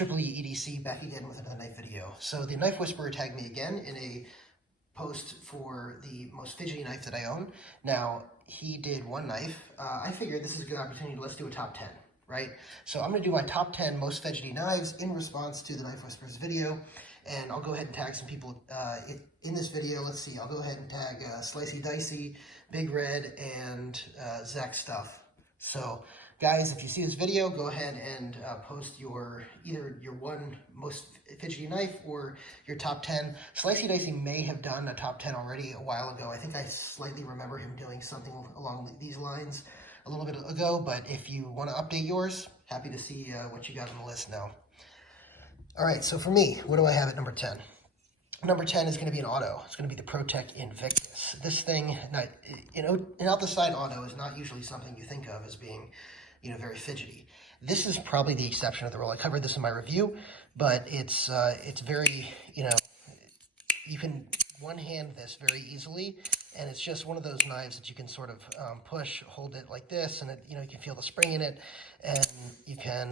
Triple E EDC back again with another knife video. So the Knife Whisperer tagged me again in a post for the most fidgety knife that I own. Now, he did one knife. I figured this is a good opportunity. Let's do a top 10, right? So I'm going to do my top 10 most fidgety knives in response to the Knife Whisperer's video. And I'll go ahead and tag some people in this video. Let's see, I'll go ahead and tag Slicey Dicey, Big Red, and Zach Stuff. So, guys, if you see this video, go ahead and post either your one most fidgety knife or your top 10. Slicey Dicey may have done a top 10 already a while ago. I think I slightly remember him doing something along these lines a little bit ago, but if you want to update yours, happy to see what you got on the list now. All right, so for me, what do I have at number 10? Number 10 is going to be an auto. It's going to be the Protec Invictus. This thing, an out the side auto is not usually something you think of as being, very fidgety. This is probably the exception of the rule. I covered this in my review, but it's very, you can one-hand this very easily, and it's just one of those knives that you can sort of push, hold it like this, and you can feel the spring in it, and you can,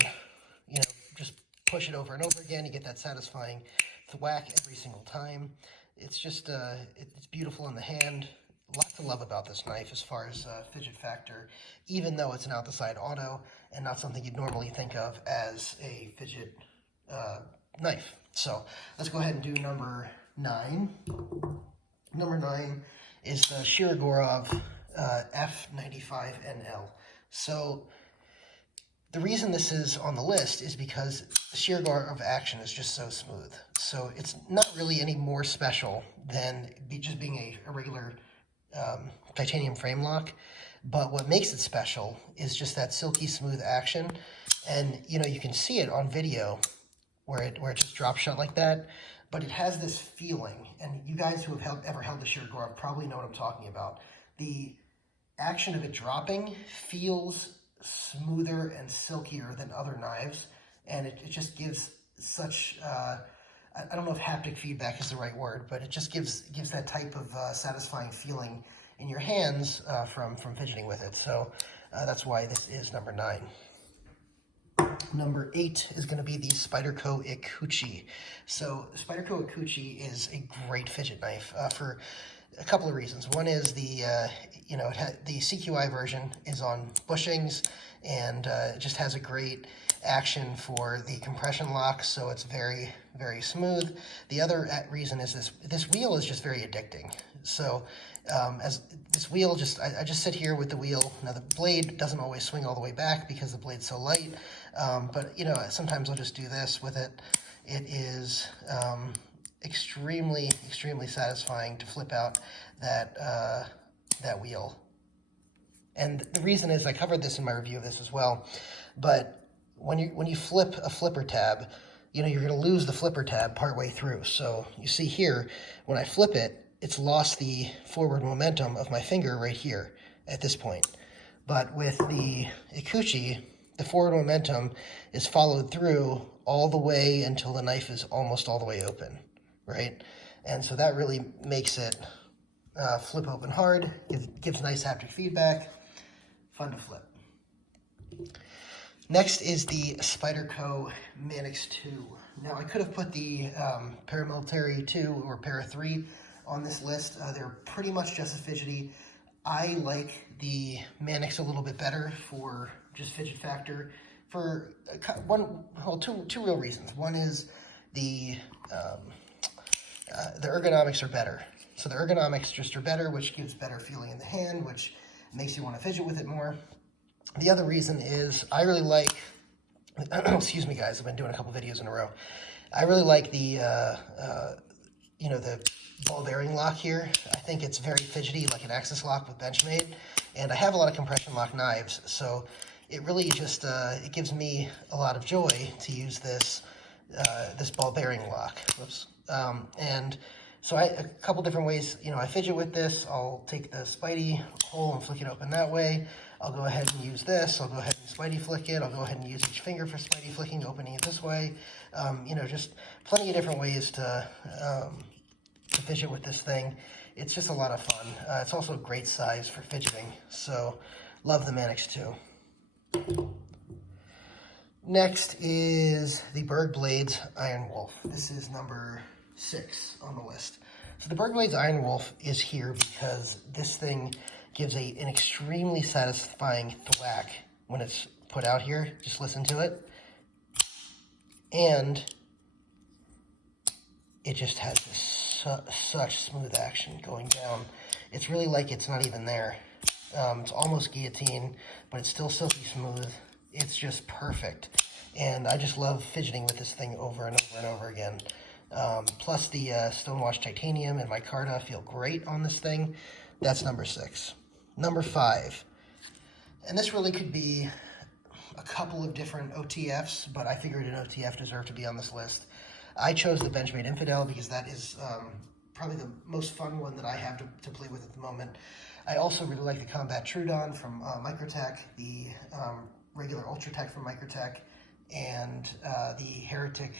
just push it over and over again. You get that satisfying thwack every single time. It's just, it's beautiful in the hand. Lots to love about this knife as far as fidget factor, even though it's an out-the-side auto and not something you'd normally think of as a fidget knife. So let's go ahead and do number 9. Number 9 is the Spyderco F95 NL. So the reason this is on the list is because the sheer guard of action is just so smooth. So it's not really any more special than just being a regular titanium frame lock. But what makes it special is just that silky smooth action. And, you can see it on video where it just drops shut like that. But it has this feeling, and you guys who have ever held the sheer guard probably know what I'm talking about. The action of it dropping feels smoother and silkier than other knives, and it just gives such I don't know if haptic feedback is the right word, but it just gives that type of satisfying feeling in your hands from fidgeting with it. So that's why this is number 9. Number 8 is going to be the Spyderco Coochie. So Spyderco Coochie is a great fidget knife for a couple of reasons. One is the the CQI version is on bushings, and it just has a great action for the compression lock, so it's very, very smooth. The other reason is this wheel is just very addicting. So as this wheel, I just sit here with the wheel. Now the blade doesn't always swing all the way back because the blade's so light, but sometimes I'll just do this with it. It is extremely, extremely satisfying to flip out that wheel. And the reason is, I covered this in my review of this as well, but when you flip a flipper tab, you're going to lose the flipper tab partway through. So you see here, when I flip it, it's lost the forward momentum of my finger right here at this point. But with the Coochie, the forward momentum is followed through all the way until the knife is almost all the way open, right? And so that really makes it flip open hard. It gives nice haptic feedback. Fun to flip. Next is the Spyderco Mannix 2. Now, I could have put the Paramilitary 2 or Para 3 on this list. They're pretty much just as fidgety. I like the Mannix a little bit better for just fidget factor for two real reasons. One is the ergonomics are better. So the ergonomics just are better, which gives better feeling in the hand, which makes you want to fidget with it more. The other reason is I really like, excuse me guys, I've been doing a couple videos in a row. I really like the, the ball bearing lock here. I think it's very fidgety, like an Axis lock with Benchmade. And I have a lot of compression lock knives, so it really just, it gives me a lot of joy to use this, this ball bearing lock. Whoops. And so a couple different ways, I fidget with this. I'll take the Spidey hole and flick it open that way. I'll go ahead and use this. I'll go ahead and Spidey flick it. I'll go ahead and use each finger for Spidey flicking, opening it this way. Just plenty of different ways to fidget with this thing. It's just a lot of fun. It's also a great size for fidgeting, so love the Mannix too. Next is the Berg Blades Iron Wolf. This is number 6 on the list. So the Berg Blades Iron Wolf is here because this thing gives an extremely satisfying thwack when it's put out here. Just listen to it. And it just has this such smooth action going down. It's really like it's not even there. It's almost guillotine, but it's still silky smooth. It's just perfect. And I just love fidgeting with this thing over and over and over again. Plus the Stonewashed Titanium and micarta feel great on this thing. That's number 6. Number 5. And this really could be a couple of different OTFs, but I figured an OTF deserved to be on this list. I chose the Benchmadeinfidel because that is probably the most fun one that I have to play with at the moment. I also really like the Combat Trudon from Microtech, the regular Ultratech from Microtech, and the Heretic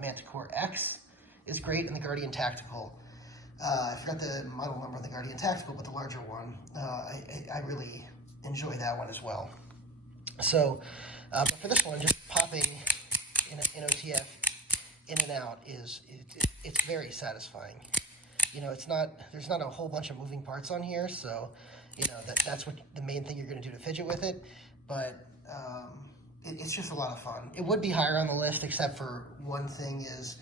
Manticore X is great, and the Guardian Tactical. I forgot the model number of the Guardian Tactical, but the larger one, I really enjoy that one as well. So, but for this one, just popping in OTF in and out it's very satisfying. You know, there's not a whole bunch of moving parts on here, so you know that's what the main thing you're going to do to fidget with it. But it's just a lot of fun. It would be higher on the list, except for one thing is,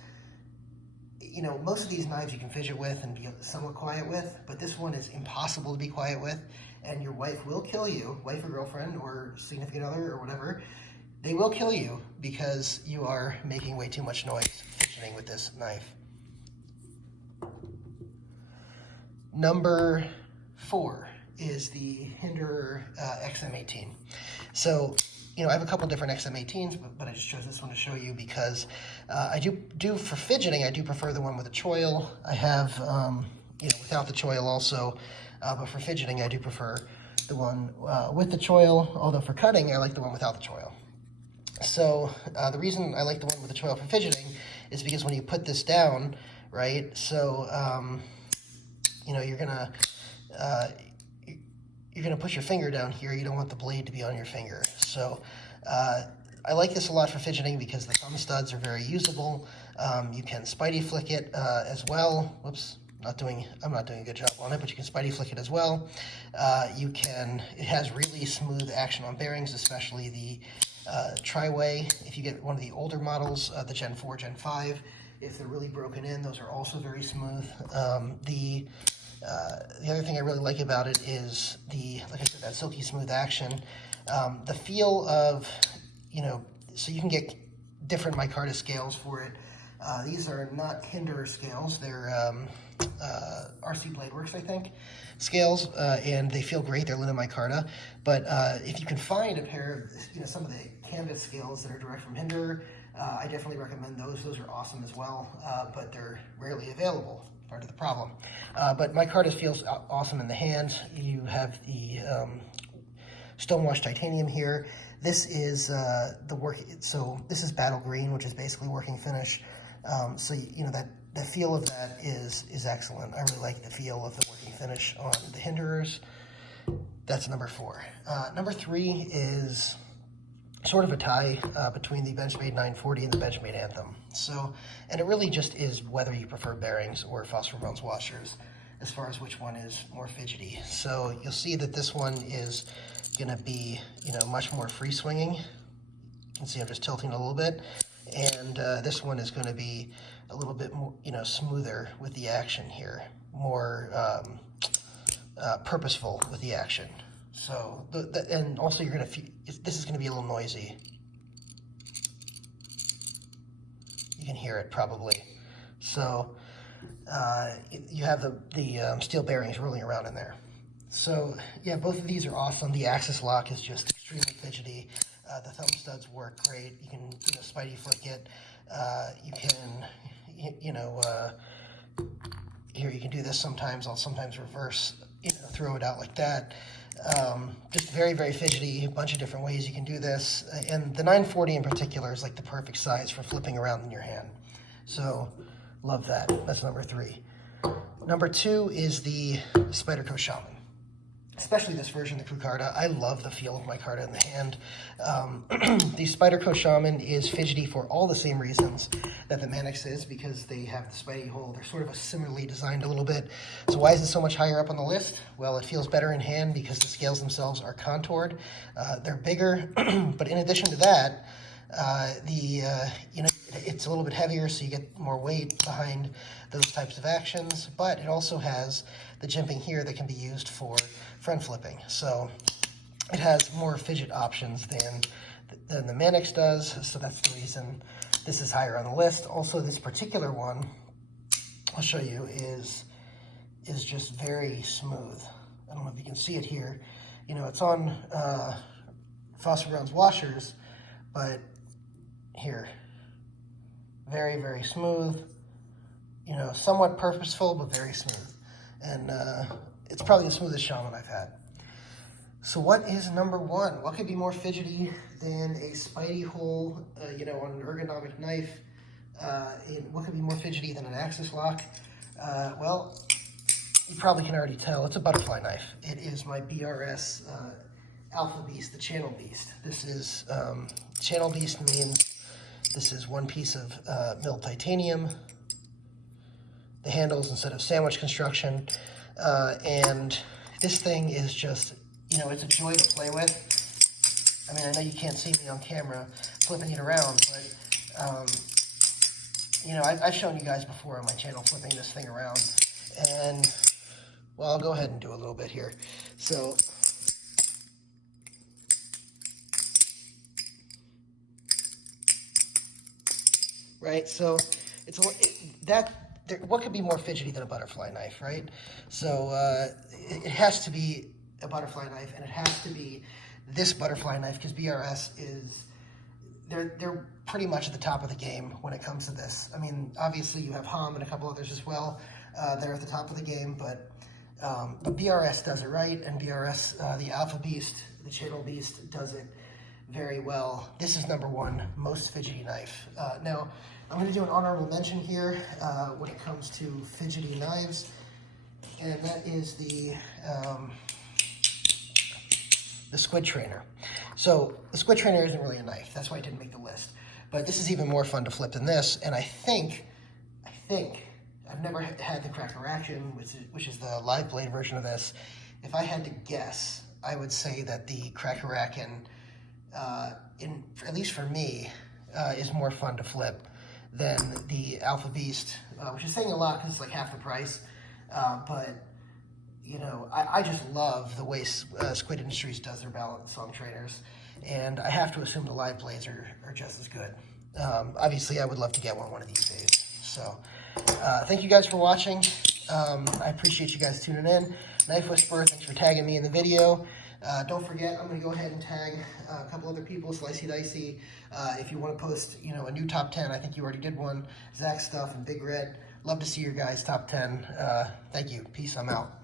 you know, most of these knives you can fidget with and be somewhat quiet with, but this one is impossible to be quiet with, and your wife will kill you, wife or girlfriend or significant other or whatever, they will kill you because you are making way too much noise fidgeting with this knife. Number 4 is the Hinderer XM18. So, you know, I have a couple different XM18s, but I just chose this one to show you because I do for fidgeting, I do prefer the one with a choil. I have, you know, without the choil also, but for fidgeting, I do prefer the one with the choil, although for cutting, I like the one without the choil. So the reason I like the one with the choil for fidgeting is because when you put this down, right, so, you know, you're gonna put your finger down here. You don't want the blade to be on your finger. So I like this a lot for fidgeting because the thumb studs are very usable. You can Spidey flick it as well. Whoops, I'm not doing a good job on it, but you can Spidey flick it as well. It has really smooth action on bearings, especially the Tri-Way. If you get one of the older models, the Gen 4, Gen 5, if they're really broken in, those are also very smooth. The other thing I really like about it is like I said, that silky smooth action. The feel of, you know, so you can get different micarta scales for it. These are not Hinderer scales, they're RC Bladeworks, I think, scales, and they feel great, they're linen micarta. But if you can find a pair of, you know, some of the canvas scales that are direct from Hinderer, I definitely recommend those. Those are awesome as well, but they're rarely available. Part of the problem. But micarta feels awesome in the hand. You have the Stonewashed Titanium here. This is so this is Battle Green, which is basically working finish. So you know that feel of that is excellent. I really like the feel of the working finish on the Hinderers. That's number 4. Number 3 is sort of a tie between the Benchmade 940 and the Benchmade Anthem. So, and it really just is whether you prefer bearings or phosphor bronze washers as far as which one is more fidgety. So you'll see that this one is gonna be, you know, much more free swinging. You can see I'm just tilting a little bit. And this one is gonna be a little bit more, you know, smoother with the action here, more purposeful with the action. So, and also you're gonna feel, this is gonna be a little noisy. You can hear it probably. So, you have the steel bearings rolling around in there. So, yeah, both of these are awesome. The axis lock is just extremely fidgety. The thumb studs work great. You can, you know, Spidey flick it. You can, you know, here you can do this sometimes. I'll sometimes reverse, you know, throw it out like that. Just very, very fidgety, a bunch of different ways you can do this. And the 940 in particular is like the perfect size for flipping around in your hand. So, love that. That's number 3. Number 2 is the Spyderco Shaman. especially this version, the Cru-Carta. I love the feel of my Carta in the hand. The Spyderco Shaman is fidgety for all the same reasons that the Mannix is, because they have the Spidey hole. They're sort of similarly designed a little bit. So why is it so much higher up on the list? Well, it feels better in hand because the scales themselves are contoured. They're bigger, but in addition to that, it's a little bit heavier, so you get more weight behind those types of actions, but it also has the jimping here that can be used for front flipping. So it has more fidget options than the Mannix does, so that's the reason this is higher on the list. Also, this particular one, I'll show you, is just very smooth. I don't know if you can see it here. You know, it's on Foster Brown's washers, but here, very, very smooth. You know, somewhat purposeful, but very smooth. And it's probably the smoothest Shaman I've had. So what is number one? What could be more fidgety than a Spidey hole, you know, on an ergonomic knife? What could be more fidgety than an axis lock? Well, you probably can already tell. It's a butterfly knife. It is my BRS Alpha Beast, the Channel Beast. This is, Channel Beast means this is one piece of milled titanium. The handles instead of sandwich construction. And this thing is just, you know, it's a joy to play with. I mean, I know you can't see me on camera flipping it around, but, you know, I've shown you guys before on my channel flipping this thing around. And, well, I'll go ahead and do a little bit here. So, right, so what could be more fidgety than a butterfly knife, right? So it has to be a butterfly knife, and it has to be this butterfly knife, because BRS they're pretty much at the top of the game when it comes to this. I mean, obviously you have Hom and a couple others as well. They're at the top of the game, but BRS does it right, and BRS, the Alpha Beast, the Channel Beast, does it very well. This is number one most fidgety knife. Now, I'm going to do an honorable mention here when it comes to fidgety knives, and that is the Squid Trainer. So the Squid Trainer isn't really a knife. That's why it didn't make the list. But this is even more fun to flip than this, and I think I've never had the Cracker Action, which is the live blade version of this. If I had to guess, I would say that the Cracker Action, at least for me, is more fun to flip than the Alpha Beast, which is saying a lot because it's like half the price. But, you know, I just love the way Squid Industries does their balance song trainers. And I have to assume the live blades are just as good. Obviously, I would love to get one of these days. So, thank you guys for watching. I appreciate you guys tuning in. Knife Whisperer, thanks for tagging me in the video. Don't forget, I'm going to go ahead and tag a couple other people, Slicey Dicey. If you want to post, you know, a new top 10, I think you already did one. Zach Stuff and Big Red. Love to see your guys' top 10. Thank you. Peace. I'm out.